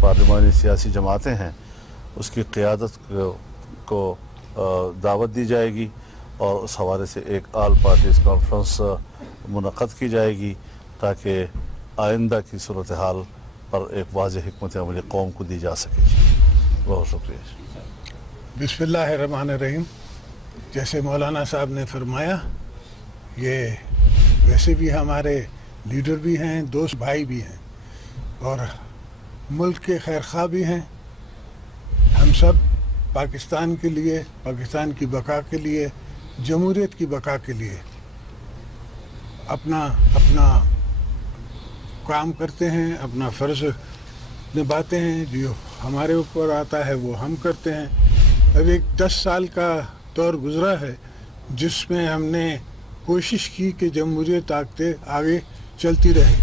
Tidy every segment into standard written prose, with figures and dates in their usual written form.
پارلیمانی سیاسی جماعتیں ہیں اس کی قیادت کو دعوت دی جائے گی اور اس حوالے سے ایک آل پارٹیز کانفرنس منعقد کی جائے گی تاکہ آئندہ کی صورتحال پر ایک واضح حکمت عملی قوم کو دی جا سکے. بہت شکریہ. بسم اللہ الرحمن الرحیم. جیسے مولانا صاحب نے فرمایا، یہ ویسے بھی ہمارے لیڈر بھی ہیں، دوست بھائی بھی ہیں اور ملک کے خیر خواہ بھی ہیں. ہم سب پاکستان کے لیے، پاکستان کی بقا کے لیے، جمہوریت کی بقا کے لیے اپنا کام کرتے ہیں، اپنا فرض نبھاتے ہیں. جو ہمارے اوپر آتا ہے وہ ہم کرتے ہیں. اب ایک 10 سال کا دور گزرا ہے جس میں ہم نے کوشش کی کہ جمہوریت طاقتیں آگے چلتی رہے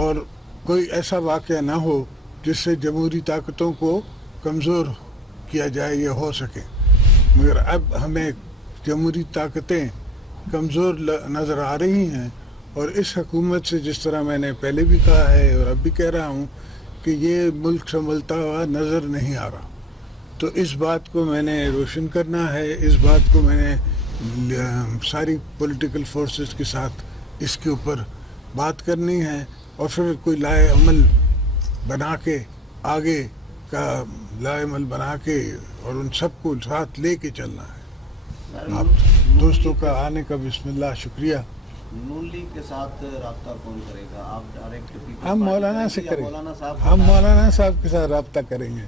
اور کوئی ایسا واقعہ نہ ہو جس سے جمہوری طاقتوں کو کمزور کیا جائے یا ہو سکے. مگر اب ہمیں جمہوری طاقتیں کمزور نظر آ رہی ہیں اور اس حکومت سے، جس طرح میں نے پہلے بھی کہا ہے اور اب بھی کہہ رہا ہوں، کہ یہ ملک سنبھلتا ہوا نظر نہیں آ رہا. تو اس بات کو میں نے روشن کرنا ہے، اس بات کو میں نے ساری پولیٹیکل فورسز کے ساتھ اس کے اوپر بات کرنی ہے اور پھر کوئی لائے عمل بنا کے، آگے کا لائے عمل بنا کے اور ان سب کو ساتھ لے کے چلنا ہے. آپ دوستوں کا آنے کا بسم اللہ شکریہ. نون لیگ کے ساتھ رابطہ کون کرے گا؟ آپ ڈائریکٹ ہم مولانا سے کریں گے، ہم مولانا صاحب کے ساتھ رابطہ کریں گے.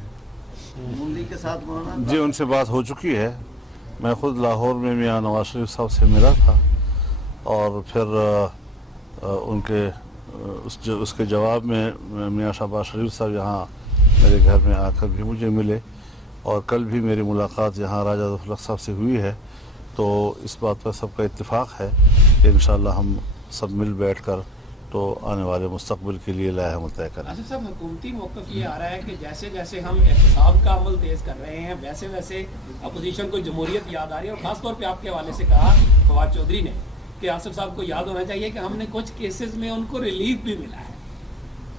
نون لیگ کے ساتھ مولانا جی ان سے بات ہو چکی ہے. میں خود لاہور میں میاں نواز شریف صاحب سے ملا تھا اور پھر ان کے اس کے جواب میں میاں شہباز شریف صاحب یہاں میرے گھر میں آ کر بھی مجھے ملے اور کل بھی میری ملاقات یہاں راجہ ظفرخ صاحب سے ہوئی ہے. تو اس بات پر سب کا اتفاق ہے کہ انشاءاللہ ہم سب مل بیٹھ کر تو آنے والے مستقبل کے لیے لائحہ عمل طے کریں. آصف صاحب، حکومتی موقف یہ آ رہا ہے کہ جیسے جیسے ہم احتساب کا عمل تیز کر رہے ہیں ویسے ویسے اپوزیشن کو جمہوریت یاد آ رہی ہے اور خاص طور پہ آپ کے حوالے سے کہا فواد چودھری نے کہ آصف صاحب کو یاد ہونا چاہیے کہ ہم نے کچھ کیسز میں ان کو ریلیف بھی ملا ہے.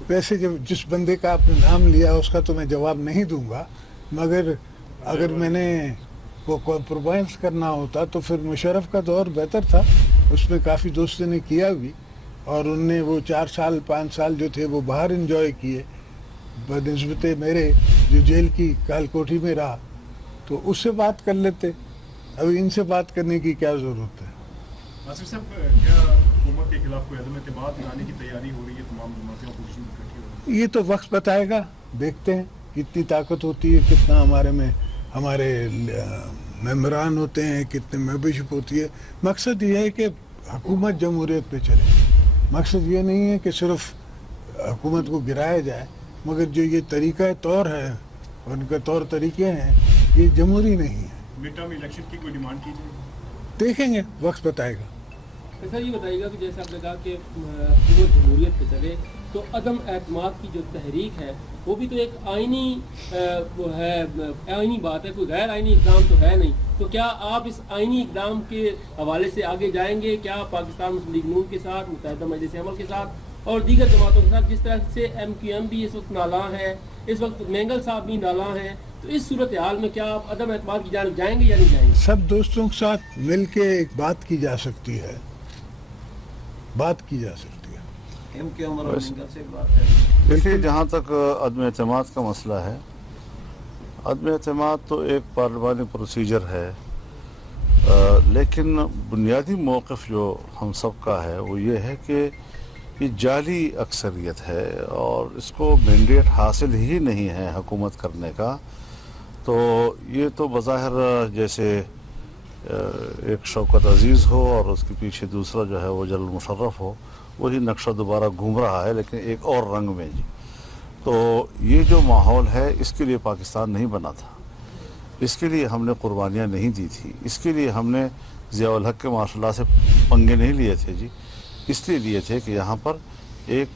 ویسے جس بندے کا آپ نے نام لیا اس کا تو میں جواب نہیں دوں گا، مگر اگر میں نے وہ کمپرومائز کرنا ہوتا تو پھر مشرف کا دور بہتر تھا. اس میں کافی دوستوں نے کیا بھی اور ان نے وہ 4 سال 5 سال جو تھے وہ باہر انجوائے کیے بنسبت میرے جو جیل کی کال کوٹھی میں رہا. تو اس سے بات کر لیتے، ابھی ان سے بات کرنے کی کیا ضرورت ہے. آصف صاحب، کیا حکومت کے خلاف کوئی عدم اعتماد لانے کی تیاری ہو رہی ہے؟ تمام جماعتیں اپوزیشن اکٹھی ہو رہی ہیں. یہ تو وقت بتائے گا، دیکھتے ہیں کتنی طاقت ہوتی ہے، کتنا ہمارے ممبران ہوتے ہیں، کتنے ممبرشپ ہوتی ہے. مقصد یہ ہے کہ حکومت جمہوریت پہ چلے. مقصد یہ نہیں ہے کہ صرف حکومت کو گرایا جائے، مگر جو یہ طریقہ طور ہے اور ان کے طور طریقے ہیں یہ جمہوری نہیں ہے. مڈ ٹرم الیکشن کی کوئی ڈیمانڈ کی جائے؟ دیکھیں گے، وقت بتائے گا. ایسا یہ بتائیے گا کہ جیسے آپ نے کہا کہ حکومت جمہوریت پہ چلے تو عدم اعتماد کی جو تحریک ہے وہ بھی تو ایک آئینی وہ ہے، آئینی بات ہے، کوئی غیر آئینی اقدام تو ہے نہیں. تو کیا آپ اس آئینی اقدام کے حوالے سے آگے جائیں گے؟ کیا پاکستان مسلم لیگ نون کے ساتھ، متحدہ مجلس عمل کے ساتھ اور دیگر جماعتوں کے ساتھ، جس طرح سے ایم کیو ایم بھی اس وقت نالاں ہے، اس وقت مینگل صاحب بھی نالاں ہیں، تو اس صورتحال میں کیا آپ عدم اعتماد کی جانب جائیں گے یا نہیں جائیں گے؟ سب دوستوں کے ساتھ مل کے ایک بات کی جا سکتی ہے، بات کی جا سکتی ہے. ایم کیو ایم اور مینگل سے ایک بات ہے. دیکھیے، جہاں تک عدم اعتماد کا مسئلہ ہے، عدم اعتماد تو ایک پارلیمانی پروسیجر ہے، لیکن بنیادی موقف جو ہم سب کا ہے وہ یہ ہے کہ یہ جعلی اکثریت ہے اور اس کو مینڈیٹ حاصل ہی نہیں ہے حکومت کرنے کا. تو یہ تو بظاہر جیسے ایک شوکت عزیز ہو اور اس کے پیچھے دوسرا جو ہے وہ جنرل مشرف ہو، وہی نقشہ دوبارہ گھوم رہا ہے لیکن ایک اور رنگ میں. جی تو یہ جو ماحول ہے اس کے لیے پاکستان نہیں بنا تھا، اس کے لیے ہم نے قربانیاں نہیں دی تھی، اس کے لیے ہم نے ضیاء الحق کے ماشاء اللہ سے پنگے نہیں لیے تھے. جی اس لیے لیے تھے کہ یہاں پر ایک